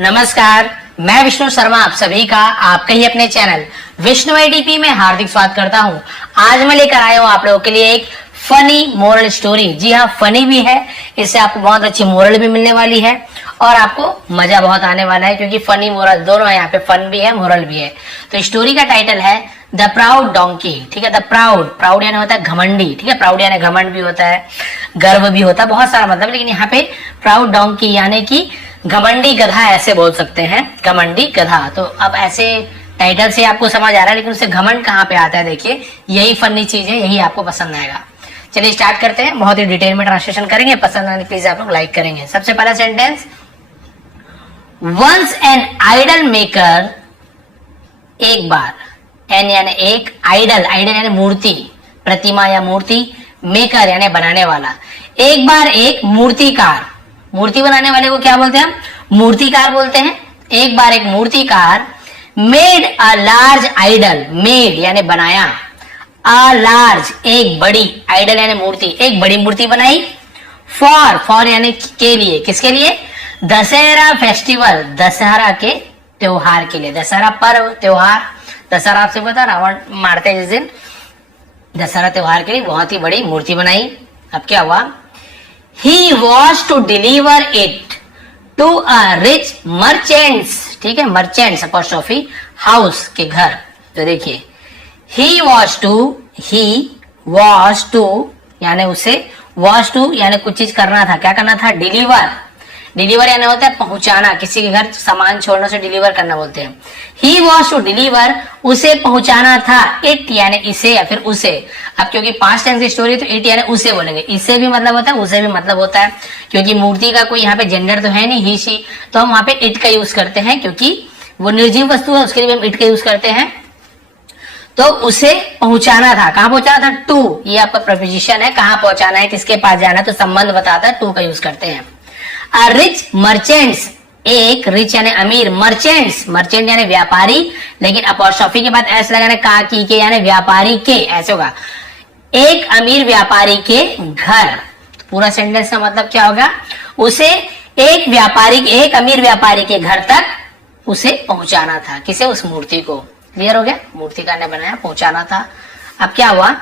नमस्कार, मैं विष्णु शर्मा आप सभी का आपके ही अपने चैनल विष्णु ADP में हार्दिक स्वागत करता हूं। आज मैं लेकर आया हूं आप लोगों के लिए एक फनी मोरल स्टोरी। जी हाँ, फनी भी है, इससे आपको बहुत अच्छी मोरल भी मिलने वाली है और आपको मजा बहुत आने वाला है, क्योंकि फनी मोरल दोनों है यहाँ पे, फन भी है मोरल भी है। तो स्टोरी का टाइटल है द प्राउड डोंकी। ठीक है, द प्राउड यानी होता है घमंडी। ठीक है, प्राउड यानी घमंड भी होता है, गर्व भी होता है, बहुत सारा मतलब, लेकिन यहाँ पे प्राउड डोंकी यानी कि घमंडी गधा ऐसे बोल सकते हैं, घमंडी गधा। तो अब ऐसे टाइटल से आपको समझ आ रहा है, लेकिन उससे घमंड कहाँ पे आता है, देखिए यही फनी चीज है, यही आपको पसंद आएगा। चलिए स्टार्ट करते हैं, बहुत ही डिटेल में ट्रांसलेशन करेंगे, पसंद आने प्लीज आप लोग लाइक करेंगे। सबसे पहला sentence, once an idol maker, एक बार, एन यानी एक, आइडल यानी मूर्ति, प्रतिमा या मूर्ति, मेकर यानी बनाने वाला, एक बार एक मूर्तिकार, मूर्ति बनाने वाले को क्या बोलते हैं हम? मूर्तिकार बोलते हैं। एक बार एक मूर्तिकार made a large idol, made यानी बनाया, अ लार्ज एक बड़ी, आइडल यानी मूर्ति, एक बड़ी मूर्ति बनाई, फॉर यानी के लिए, किसके लिए? दशहरा फेस्टिवल, दशहरा के त्योहार के लिए, दशहरा पर्व त्योहार, दशहरा आपसे पता रावण मारते जिस दिन, दशहरा त्योहार के लिए बहुत ही बड़ी मूर्ति बनाई। अब क्या हुआ? He was to deliver it to a rich merchants, ठीक है, merchants apostrophe house के घर। तो देखिए he was to यानी उसे, was to यानी कुछ चीज करना था, क्या करना था? डिलीवर यानी होता है पहुंचाना, किसी के घर सामान छोड़ने से डिलीवर करना बोलते हैं। He was to deliver, उसे पहुंचाना था, it यानी इसे या फिर उसे। अब क्योंकि 5 टाइम की स्टोरी तो it यानी उसे बोलेंगे, इससे भी मतलब होता है, उसे भी मतलब होता है, क्योंकि मूर्ति का कोई यहाँ पे जेंडर तो है नहीं, ही शी, तो हम वहां पे it का यूज करते हैं, क्योंकि वो निर्जीव वस्तु है, उसके लिए हम it का यूज करते हैं। तो उसे पहुंचाना था, कहां पहुंचाना था? टू, ये आपका प्रपोजिशन है, कहां पहुंचाना है, किसके पास जाना है, तो संबंध बताता है, टू का यूज करते हैं। अ रिच मर्चेंट्स, एक रिच यानी अमीर, मर्चेंट्स मर्चेंट यानी व्यापारी, लेकिन अपॉस्ट्रोफी के बाद ऐसे लगाना का की के यानी व्यापारी के, ऐसे होगा, एक अमीर व्यापारी के घर। तो पूरा सेंटेंस का मतलब क्या होगा? उसे एक अमीर व्यापारी के घर तक उसे पहुंचाना था, किसे? उस मूर्ति को। क्लियर हो गया? मूर्तिकार ने बनाया, पहुंचाना था। अब क्या हुआ?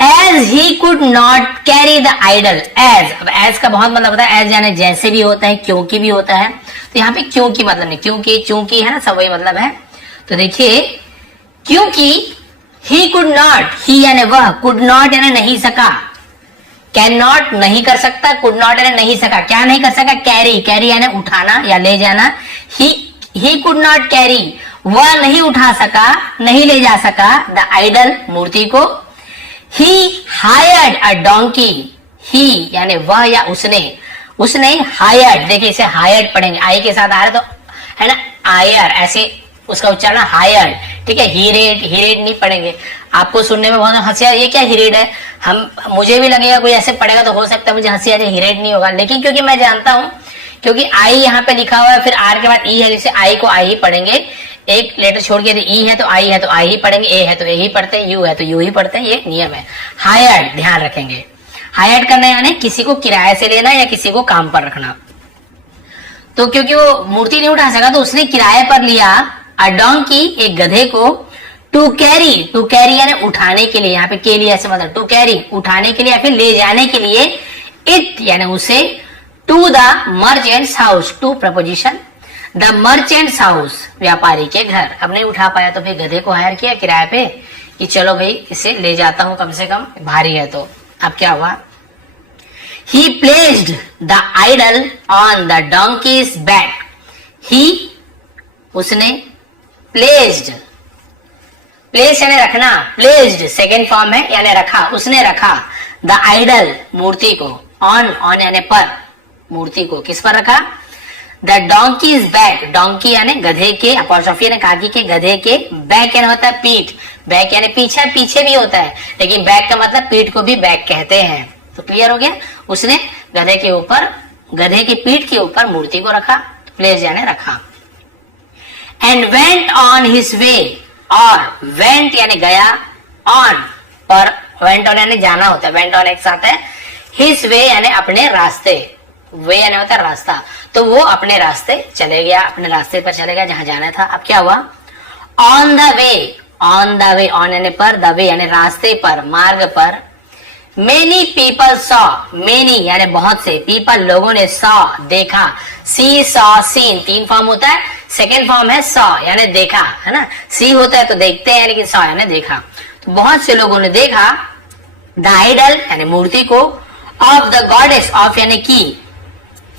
As he could not carry the idol, अब as का बहुत मतलब होता है, as यानी जैसे भी होता है, क्योंकि भी होता है, तो यहाँ पे क्योंकि मतलब नहीं, क्योंकि चूंकि है ना, सब वही मतलब है। तो देखिए क्योंकि he could not, he यानी वह, could not यानी नहीं सका, कैन नॉट नहीं कर सकता, कुड नॉट यानी नहीं सका, क्या नहीं कर सका? कैरी यानी उठाना या ले जाना, ही कुड नॉट कैरी, वह नहीं उठा सका, नहीं ले जा सका, द आइडल मूर्ति को। ही हायर्ड अ डोंकी, ही यानी वह या उसने हायर्ड, देखिए इसे हायर्ड पढ़ेंगे, आई के साथ आ रहा तो है ना, आयर, ऐसे उसका उच्चारण हायर्ड। ठीक है, हीरेड नहीं पढ़ेंगे, आपको सुनने में बहुत हंसी आ, ये क्या हीरेड है, मुझे भी लगेगा कोई ऐसे पढ़ेगा तो हो सकता है मुझे हंसी आ जाए, हीरेड नहीं होगा, लेकिन क्योंकि मैं जानता हूं, क्योंकि आई यहाँ पे लिखा हुआ है, फिर आर के बाद ई है, जैसे आई को आई ही पढ़ेंगे, एक लेटर छोड़ के, ई है तो आई ही पढ़ेंगे, ए है तो ए ही पढ़ते हैं, यू है तो यू ही पढ़ते हैं, ये नियम है। हायर्ड ध्यान रखेंगे, हायर्ड करना यानी किसी को किराए से लेना या किसी को काम पर रखना। तो क्योंकि वो मूर्ति नहीं उठा सका तो उसने किराए पर लिया अ डोंकी, एक गधे को, टू कैरी यानी उठाने के लिए, यहाँ पे के लिए ऐसे मतलब, टू कैरी उठाने के लिए या फिर ले जाने के लिए, इट यानी उसे, to the merchant's house, to proposition, the merchant's house व्यापारी के घर। अब नहीं उठा पाया तो फिर गधे को हायर किया किराए पे, कि चलो भाई इसे ले जाता हूं, कम से कम भारी है तो। अब क्या हुआ? He placed the idol on the donkey's back, he उसने, प्लेस्ड यानी रखना, प्लेस्ड सेकेंड फॉर्म है यानी रखा, उसने रखा, द आइडल मूर्ति को, ऑन यानी पर, मूर्ति को किस पर रखा? द डोंकीज बैक, डोंकी यानी गधे के, अपॉस्ट्रोफी यानी काकी के, गधे के, बैक यानी होता है पीठ, बैक यानी पीछे भी होता है, लेकिन बैक का मतलब पीठ को भी बैक कहते हैं। तो क्लियर हो गया? उसने गधे के ऊपर, गधे की पीठ के ऊपर मूर्ति को रखा, प्लेस यानी रखा। And went on his way, और वेंट यानी गया, ऑन पर, वेंट ऑन यानी जाना होता है, वेंट ऑन एक साथ है, हिज वे यानी अपने रास्ते, वे यानी होता है रास्ता, तो वो अपने रास्ते चले गया, अपने रास्ते पर चले गया जहां जाना था। अब क्या हुआ, on the way, on the way, on यानी पर, द वे यानी रास्ते पर, मार्ग पर, मेनी पीपल सॉ, मेनी यानी बहुत से, पीपल लोगों ने, सॉ देखा, सी सॉ सीन, 3 फॉर्म होता है, सेकेंड फॉर्म है सॉ यानी देखा, है ना, सी होता है तो देखते हैं, लेकिन सॉ यानी देखा। तो बहुत से लोगों ने देखा द आइडल यानी मूर्ति को, ऑफ द गॉडेस, ऑफ यानी की,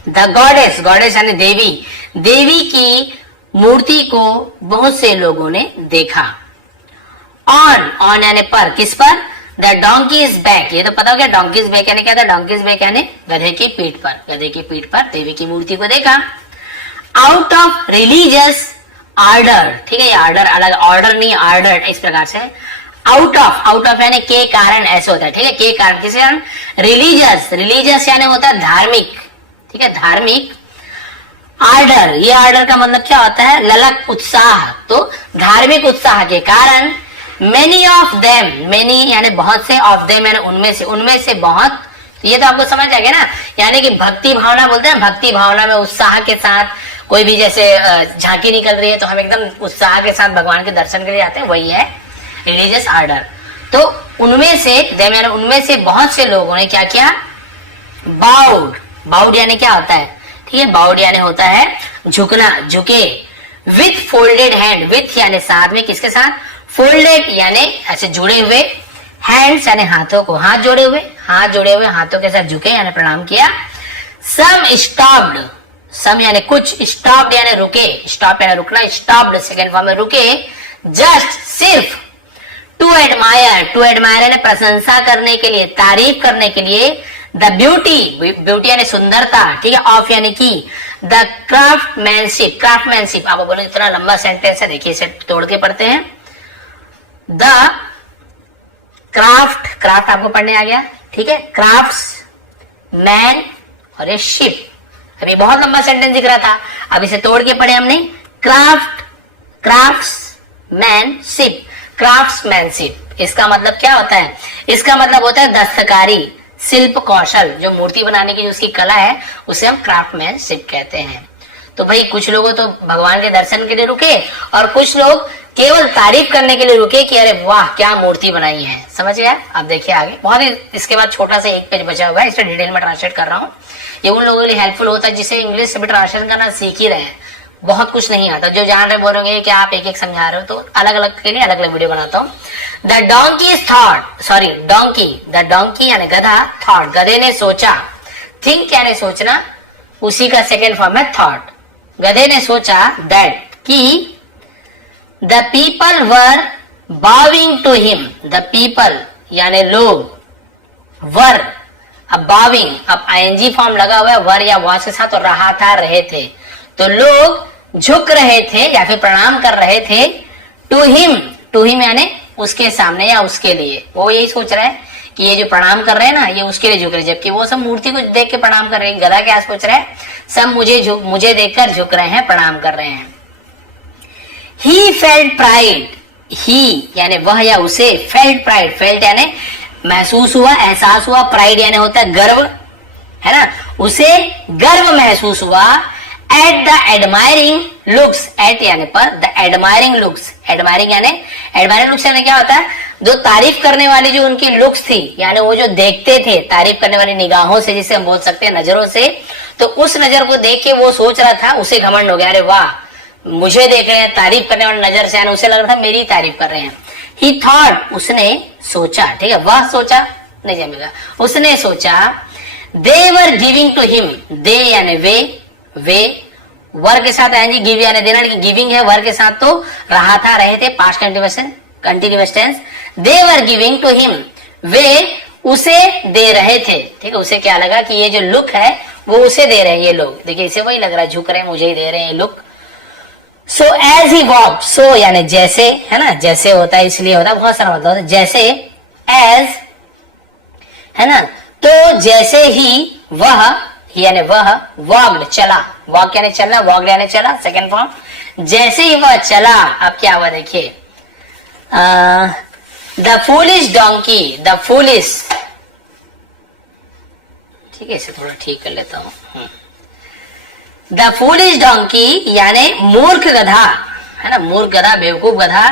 द गॉडेस, गॉडेस यानी देवी, देवी की मूर्ति को बहुत से लोगों ने देखा। ऑन, ऑन यानी पर, किस पर, द डोंकी इज बैक, ये तो पता हो गया, डोंकी इज बैक यानी क्या था, डोंकी इज बैक यानी गधे की पीठ पर, गधे की पीठ पर देवी की मूर्ति को देखा। आउट ऑफ रिलीजियस आर्डर, ठीक है, ये आर्डर अलग, ऑर्डर नहीं आर्डर, इस प्रकार से। आउट ऑफ, आउट ऑफ यानी के कारण, ऐसे होता है, ठीक है, के कारण, किस कारण, रिलीजियस, रिलीजियस यानी होता है धार्मिक, ठीक है, धार्मिक। आर्डर, ये आर्डर का मतलब क्या होता है, ललक, उत्साह, तो धार्मिक उत्साह के कारण, मेनी ऑफ देम, मेनी यानी बहुत से, ऑफ देम यानी उनमें से, उनमें से बहुत, ये तो आपको समझ आ गया ना, यानी कि भक्ति भावना बोलते हैं, भक्ति भावना में उत्साह के साथ कोई भी जैसे झांकी निकल रही है तो हम एकदम उत्साह के साथ भगवान के दर्शन के लिए आते हैं, वही है रिलीजियस आर्डर। तो उनमें से, देम यानी उनमें से बहुत से लोगों ने क्या किया, बाउड, बाउड यानी क्या होता है, ठीक है, बाउड यानी होता है झुकना, झुके, विथ फोल्डेड हैंड, विथ यानी साथ में, किसके साथ, फोल्डेड यानी ऐसे जुड़े हुए, हैंड्स यानी हाथों को, हाथ जोड़े हुए, हाथ जोड़े हुए हाथों के साथ झुके यानी प्रणाम किया। सम स्टॉप्ड, सम यानी कुछ, स्टॉप्ड यानी रुके, स्टॉप यानी रुकना, स्टॉप्ड सेकेंड फॉर्म में रुके, जस्ट सिर्फ, टू एडमायर, टू एडमायर यानी प्रशंसा करने के लिए, तारीफ करने के लिए, द ब्यूटी, ब्यूटी यानी सुंदरता, ठीक है, ऑफ यानी की, द क्राफ्टमैनशिप, क्राफ्टमैनशिप, आप बोले इतना लंबा सेंटेंस है, देखिए इसे तोड़ के पढ़ते हैं। द क्राफ्ट, क्राफ्ट आपको पढ़ने आ गया, ठीक है, क्राफ्ट्स मैन और ये शिप, अभी बहुत लंबा सेंटेंस दिख रहा था, अब इसे तोड़ के पढ़े हमने, craft, crafts man ship, craftsmanship, इसका मतलब क्या होता है, इसका मतलब होता है दस्तकारी, शिल्प कौशल, जो मूर्ति बनाने की जो उसकी कला है उसे हम क्राफ्टमैनशिप कहते हैं। तो भाई कुछ लोग तो भगवान के दर्शन के लिए रुके और कुछ लोग केवल तारीफ करने के लिए रुके कि अरे वाह क्या मूर्ति बनाई है, समझ गया। अब देखिए आगे, बहुत ही इसके बाद छोटा सा एक पेज बचा हुआ है, इसे डिटेल में ट्रांसलेट कर रहा हूँ, ये उन लोगों के लिए हेल्पफुल होता है जिसे इंग्लिश से भी ट्रांसलेट करना सीख ही रहे हैं, बहुत कुछ नहीं आता, जो जान रहे बोलेंगे कि आप एक एक समझा रहे हो, तो अलग अलग के लिए अलग अलग वीडियो बनाता हूँ। The donkey thought, sorry donkey, the donkey यानी गधा, थॉट गधे ने सोचा, थिंक यानी सोचना, उसी का सेकेंड फॉर्म है थॉट। गधे ने सोचा दैट कि the people were bowing to him, the people यानी लोग, वर, अब बाविंग, अब आईएनजी फॉर्म लगा हुआ है वर या वास के साथ, और रहा था, रहे थे, तो लोग झुक रहे थे या फिर प्रणाम कर रहे थे, टू हिम, टू हिम यानी उसके सामने या उसके लिए, वो यही सोच रहा है कि ये जो प्रणाम कर रहे हैं ना ये उसके लिए झुक रहे हैं, जबकि वो सब मूर्ति को देख के प्रणाम कर रहे हैं। गधा क्या सोच रहा है, सब मुझे देखकर झुक रहे हैं, प्रणाम कर रहे हैं। ही फेल्ट प्राइड, ही यानी वह या उसे, फेल्ट प्राइड, फेल्ट यानी महसूस हुआ, एहसास हुआ, प्राइड यानी होता है गर्व, है ना, उसे गर्व महसूस हुआ, at the admiring looks, at यानी पर, the admiring looks, admiring looks यानी क्या होता है, जो तारीफ करने वाली जो उनकी लुक्स थी, यानी वो जो देखते थे, तारीफ करने वाली निगाहों से जिसे हम बोल सकते हैं, नजरों से, तो उस नजर को देख के वो सोच रहा था, उसे घमंड हो गया, अरे वाह मुझे देख रहे हैं, तारीफ करने वाली नजर से, यानी उसे लग रहा था मेरी तारीफ कर रहे हैं। ही थॉट, उसने सोचा, ठीक है, वह सोचा नहीं जमेगा, उसने सोचा, दे वर गिविंग टू हिम, दे यानी वे वर के साथ आएंगे, गिव यानी देना, गिविंग है वर के साथ, तो रहा था, रहे थे, past continuous tense, they were giving to him, वे उसे दे रहे थे, ठीक है, उसे क्या लगा कि ये जो लुक है वो उसे दे रहे हैं ये लोग, देखिए इसे वही लग रहा है, झुक रहे हैं, मुझे ही दे रहे हैं look. So as he walk, so यानी जैसे, है ना, जैसे होता है इसलिए होता है, बहुत सारा मतलब होता है, जैसे, एज, है ना, तो जैसे ही वह यानी वह, वॉक्ड चला, वॉक यानी चलना, वॉक्ड यानी चला, सेकेंड फॉर्म, जैसे ही वह चला, अब क्या हुआ देखिए, the foolish donkey, the foolish, ठीक है, इसे थोड़ा ठीक कर लेता हूं, द फूलिश डोंकी यानी मूर्ख गधा, है ना, मूर्ख गधा, बेवकूफ गधा,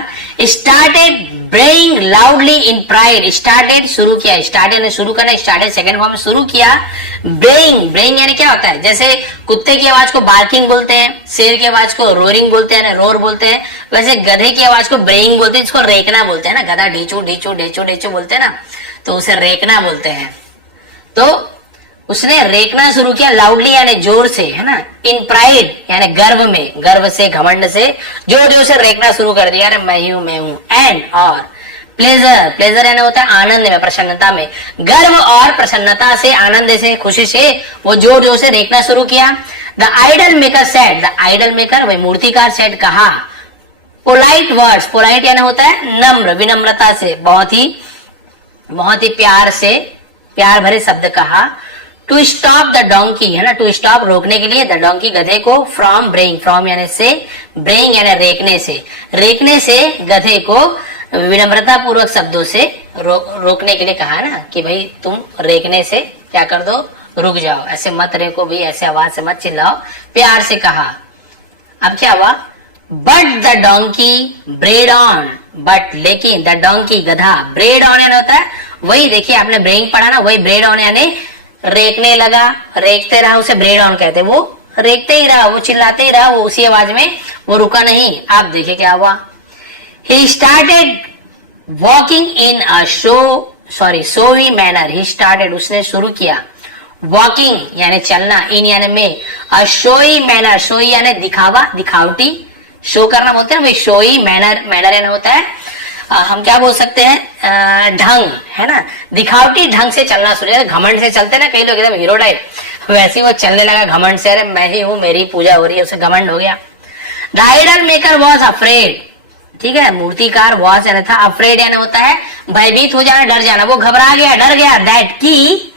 started braying loudly in pride, started शुरू किया, स्टार्टेड ने शुरू करना, स्टार्टेड सेकंड फॉर्म में शुरू किया, ब्रेइंग, ब्रेइंग यानी क्या होता है, जैसे कुत्ते की आवाज को बार्किंग बोलते हैं, शेर की आवाज को रोरिंग बोलते हैं, रोर बोलते हैं, वैसे गधे की आवाज को ब्रेइंग बोलते हैं, जिसको रेकना बोलते हैं ना, गधा ढीचू ढीचू ढेचू ढेचू बोलते हैं ना, तो उसे रेकना बोलते हैं। तो उसने रेकना शुरू किया लाउडली यानी जोर से, है ना, इन प्राइड यानी गर्व में, गर्व से, घमंड से जोर जोर से रेकना शुरू कर दिया, अरे मैं हूं, एंड और प्लेजर, प्लेजर यानी होता है आनंद में, प्रसन्नता में, गर्व और प्रसन्नता से, आनंद से, खुशी से वो जोर जोर से रेकना शुरू किया। The idol maker said, the idol maker वही मूर्तिकार सेड कहा, पोलाइट वर्ड्स, पोलाइट यानी होता है नम्र, विनम्रता से, बहुत ही प्यार से, प्यार भरे शब्द कहा। टू स्टॉप द डोंकी, है ना, टू स्टॉप रोकने के लिए, द डोंकी गधे को, फ्रॉम ब्रेइंग, फ्रॉम यानी से, ब्रेइंग यानी रेकने से गधे को विनम्रता पूर्वक शब्दों से रोकने के लिए कहा ना, कि भाई तुम रेकने से क्या कर दो, रुक जाओ, ऐसे मत रेको भी, ऐसे आवाज से मत चिल्लाओ, प्यार से कहा। अब क्या हुआ, but the donkey bread on, but लेकिन, द डोंकी गधा, ब्रेड ऑन यानी होता है वही, देखिए आपने ब्रेइंग पढ़ा ना, वही ब्रेड ऑन यानी रेकने लगा, रेकते रहा, उसे ब्रेड ऑन कहते, वो रेकते ही रहा, वो चिल्लाते ही रहा, वो उसी आवाज में, वो रुका नहीं। आप देखिए क्या हुआ, he started walking in a showy manner, he started उसने शुरू किया, वॉकिंग यानी चलना, इन यानी में, अ शोई मैनर, शोई यानी दिखावा, दिखावटी, शो करना बोलते हैं, वही शोई मैनर, मैनर यानी होता है हम क्या बोल सकते हैं, ढंग, है ना, दिखावटी ढंग से चलना शुरू किया, घमंड से चलते ना कई लोग एकदम हीरो टाइप, वैसे ही वो चलने लगा घमंड से, अरे मैं ही हूं, मेरी पूजा हो रही है, उसे घमंड हो गया। The idol maker was afraid, ठीक है, मूर्तिकार वॉज यानी था, अफ्रेड यानी होता है भयभीत हो जाना, डर जाना, वो घबरा गया, डर गया, दैट की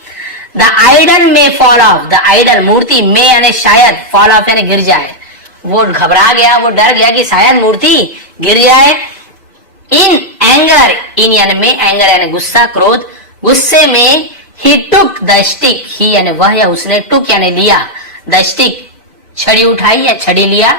द आइडल में फॉल ऑफ, द आइडल मूर्ति में यानी शायद, फॉल ऑफ यानी गिर जाए, वो घबरा गया, वो डर गया कि शायद मूर्ति गिर जाए। इन एंगर, इन यानी में, एंगर यानी गुस्सा, क्रोध, गुस्से में, ही टुक द स्टिक, ही यानी वह या उसने, टुक यानी लिया, द स्टिक छड़ी उठाई या छड़ी लिया,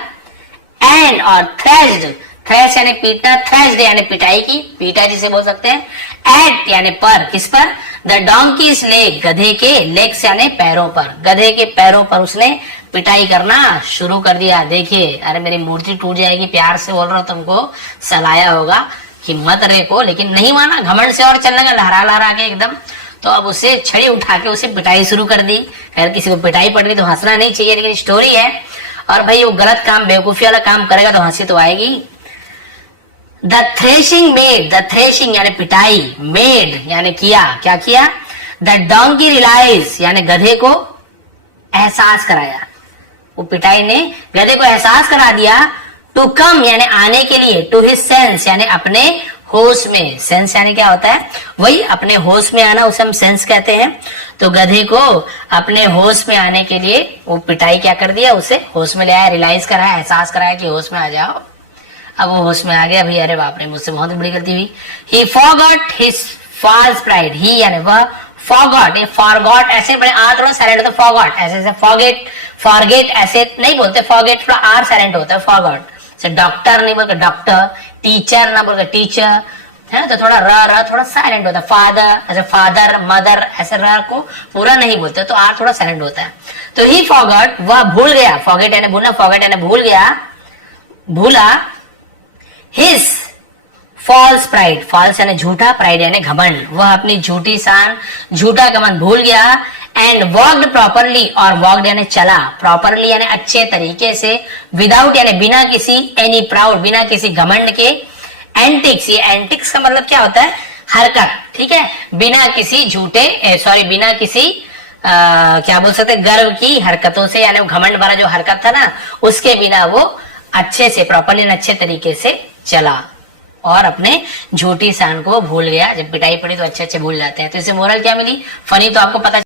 एंड और थ्रेश्ड, थ्रेश यानी पीटना, थ्रेश्ड यानी पिटाई की, पीटा जिसे बोल सकते हैं, एट यानी पर, किस पर, द डोंकीज लेग, गधे के, लेग्स यानी पैरों पर, गधे के पैरों पर उसने पिटाई करना शुरू कर दिया। देखिए, अरे मेरी मूर्ति टूट जाएगी, प्यार से बोल रहा हूं, तुमको सलाया होगा कि मत रेको, लेकिन नहीं माना, घमंड से और चलने का, लहरा लहरा के एकदम, तो अब उसे छड़ी उठा के उसे पिटाई शुरू कर दी। अगर किसी को पिटाई पड़ रही तो हंसना नहीं चाहिए, लेकिन स्टोरी है, और भाई वो गलत काम, बेवकूफी वाला काम करेगा तो हंसी तो आएगी। The threshing made, the threshing यानी पिटाई, मेड यानी किया, क्या किया, द डोंकी रियलाइज यानी गधे को एहसास कराया, वो पिटाई ने गधे को एहसास करा दिया, टू कम यानी आने के लिए, टू हिज सेंस यानी अपने होश में, सेंस यानी क्या होता है, वही अपने होश में आना, उसे हम सेंस कहते हैं। तो गधे को अपने होश में आने के लिए वो पिटाई क्या कर दिया, उसे होश में ले आया, रियलाइज कराया, एहसास कराया कि होश में आ जाओ। अब वो होश में आ गया, भाई अरे बाप रे मुझसे बहुत बड़ी गलती हुई। He forgot his false pride, he यानी वह, फॉरगॉट, ये फॉरगॉट ऐसे बड़े आर थोड़ा साइलेंट होता है, फॉरगॉट ऐसे, फॉरगेट, फॉरगेट ऐसे नहीं बोलते, फॉरगेट थोड़ा आर साइलेंट होता है, फॉरगॉट से, डॉक्टर नहीं बोलते डॉक्टर, टीचर ना बोलते टीचर, है तो थोड़ा र थोड़ा साइलेंट होता है, फादर ऐसे, फादर मदर ऐसे, र को पूरा नहीं बोलते, तो आर थोड़ा साइलेंट होता है। तो ही फॉरगॉट, वह भूल गया, फॉरगेट यानी भूलना, फॉरगेट यानी भूल गया, भूला, हिज फॉल्स प्राइड, फॉल्स यानी झूठा, प्राइड यानी घमंड, वह अपनी झूठी शान, झूठा घमंड भूल गया, एंड वॉक्ड प्रॉपरली, और वॉक्ड यानी चला, प्रॉपरली यानी अच्छे तरीके से, विदाउट यानी बिना किसी, एनी प्राउड बिना किसी घमंड के, एंटिक्स, ये एंटिक्स का मतलब क्या होता है, हरकत, ठीक है, बिना किसी झूठे बिना किसी क्या बोल सकते, गर्व की हरकतों से, यानी घमंड वाला जो हरकत था ना, उसके बिना वो अच्छे से, प्रॉपरली अच्छे तरीके से चला, और अपने झूठी शान को भूल गया। जब पिटाई पड़ी तो अच्छे अच्छे भूल जाते हैं। तो इससे मोरल क्या मिली, फनी तो आपको पता